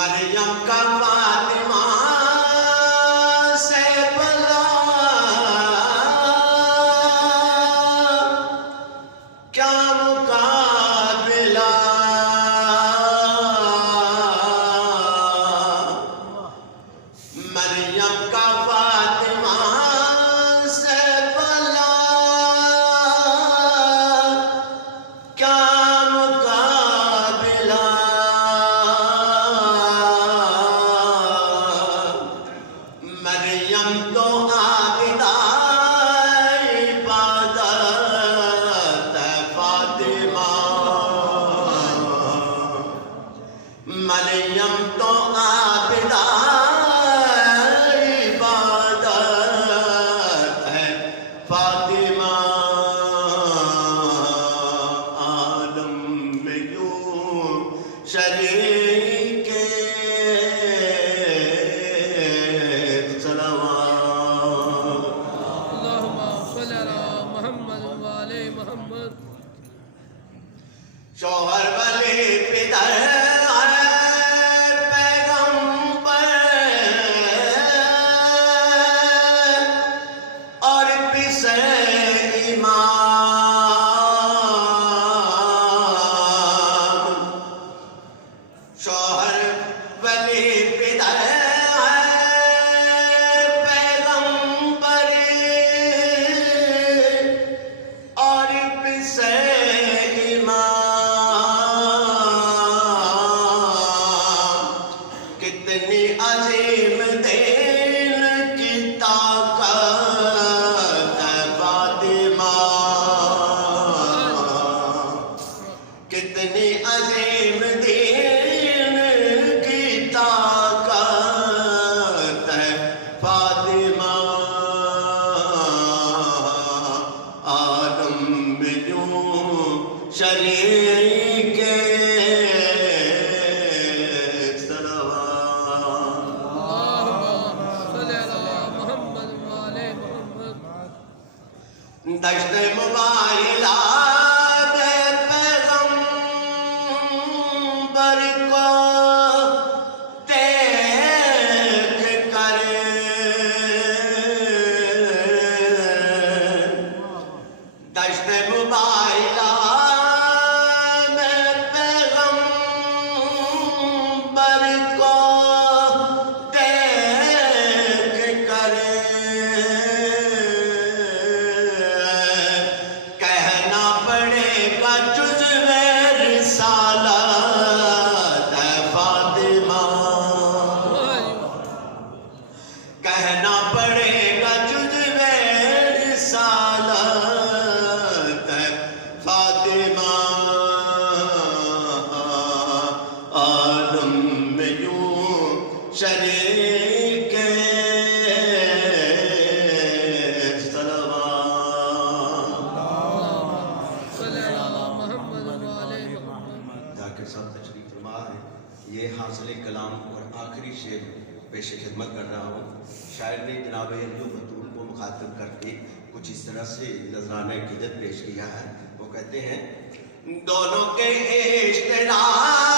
مریم کا فاطمہ سے بلا کیا مقابلہ، مریم کا فاطمہ سے بلا کیا مقابلہ، مریم تو عابدہ عبادت ہے فاطمہ، مریم تو عابدہ عبادت ہے فاطمہ، عالم میں یوں شریک شوہر ولی پدر ہے پیغمبر اور پسر امام، شوہر ولی پدر ہے پیغمبر اور پسر کتنی عظیم دین کی طاقت ہے فاطمہ، کتنی عظیم دین کی طاقت ہے فاطمہ، عالم میں یوں شریک دشت مبارلہ بے پیغمبر کو دیکھ کر دشت مبارلہ بے پیغمبر کو دیکھ کر کہنا پڑے گا جزوِ رسالت ہے فاطمہ، عالم میں یوں شریک ذاکر صاحب تشریف فرما ہے، یہ حاصل کلام اور آخری شعر پیش خدمت کر رہا ہوں۔ شاعر نے جناب علی بطول کو مخاطب کر کے کچھ اس طرح سے نذرانہ عقیدت پیش کیا ہے۔ وہ کہتے ہیں دونوں کے اشتراک